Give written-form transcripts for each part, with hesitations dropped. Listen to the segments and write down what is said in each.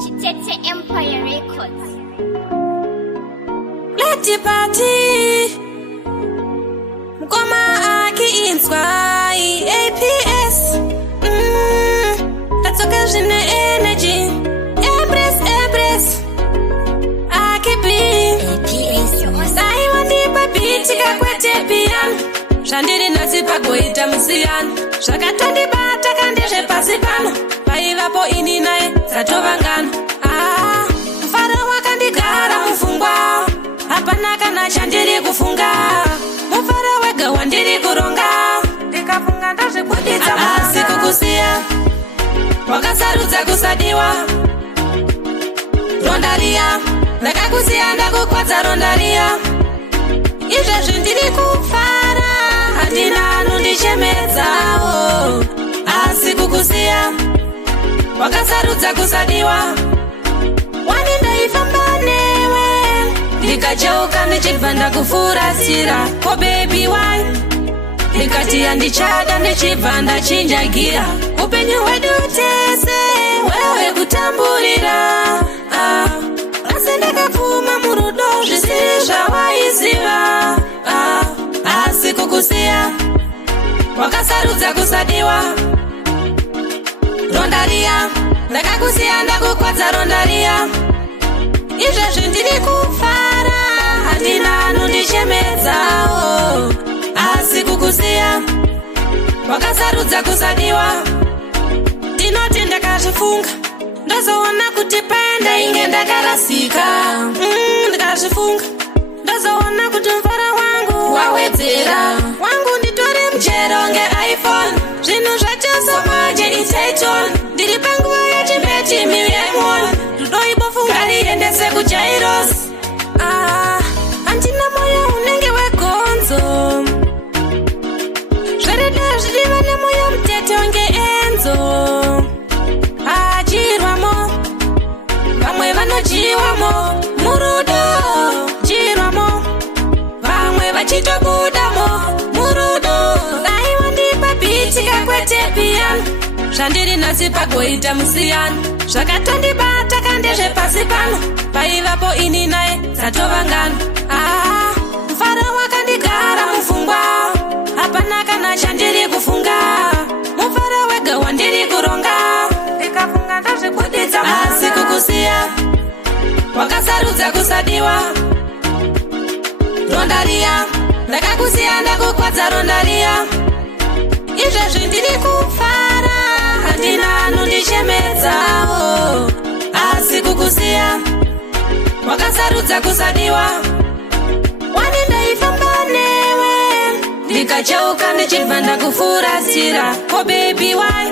Chitete Empire Records. Let's party. Mkoma akiinzwa APS. Katoka jine energy. Embrace. Akibi APS. Saiwa ndipa bitika kwete piano. Shandiri nasipa goita musiano. Shakatandi bata kandishe pasipano. Paivapo ini nae satovangano. Mfara wakandigara mufungwa. Hapana kana chandiri kufunga. Mufara wega wandiri kuronga. Ndikafunga ndazvikuditsa asi kukusiya. Wakasarudza kusadiwa. Rondaria ndakakusiya ndakukwadza rondaria. Izvezvi ndiri kufara. Handina anondichemedzawo. Asi kukusiya. Wakasarudza kusadiwa. Wani ndaifamba newe. Ndikacheuka ndichibva ndakufurasira. Ko baby why? Ndikati handichada ndichibva ndachinja gira. Upenyu hwedu tese wewe kutamburira. Asi ndakapfuma murudo zvisiri zvawaiziva. Asi kukusiya. Wakasarudza kusadiwa. Rondaria ndakakusiya ndakukwadza rondaria. Izvezvi ndiri kufara. Handina anondichemedzawo. Asi kukusiya. Wakasarudza kusadiwa. Ndinoti ndakazvifunga. Ndazoona kuti paenda inge ndakarasika. Ndakazvifunga. Ndazoona kuti mfara wangu wawedzera. Wangu nditori mchero nge-iPhone. Zvinhu zvachasomanje iTitan. Ndiri panguva yechibeti milemon. Rudo ibofunga riendese kuJairos. Handina moyo unenge wegonzo. Zveredera zvidiva nemoyo mutete nge-Enzo. Chirwamo. Vamwe vanochiwamo. Murudo. Chirwamo. Vamwe vachitobudamo. Murudo. Aiwa ndipa bitika kwete piano. Shandiri nasi pagoita musiyano. Zvakatondibata kandezve pasi pano. Paivapo ini naye satovangano. Mfara wakandigara mufungwa. Hapana kana chandiri kufunga. Mufara wega wandiri kuronga. Ndikafunga ndazvikuditsa asi kukusiya. Wakasarudza kusadiwa. Rondaria ndakakusiya ndakukwadza rondaria. Izvezvi ndiri kufara. Handina anondichemedzawo. Asi kukusiya. Wakasarudza kusadiwa. Wani ndaifamba newe. Ndikacheuka ndichibva ndakufurasira. Ko baby why?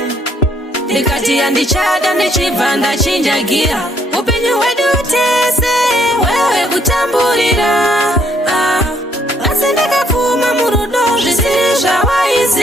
Ndikati handichada ndichibva ndachinja gira. Upenyu hwedu tese wewe kutamburira. Asi ndakapfuma murudo zvisiri zvawaiziva.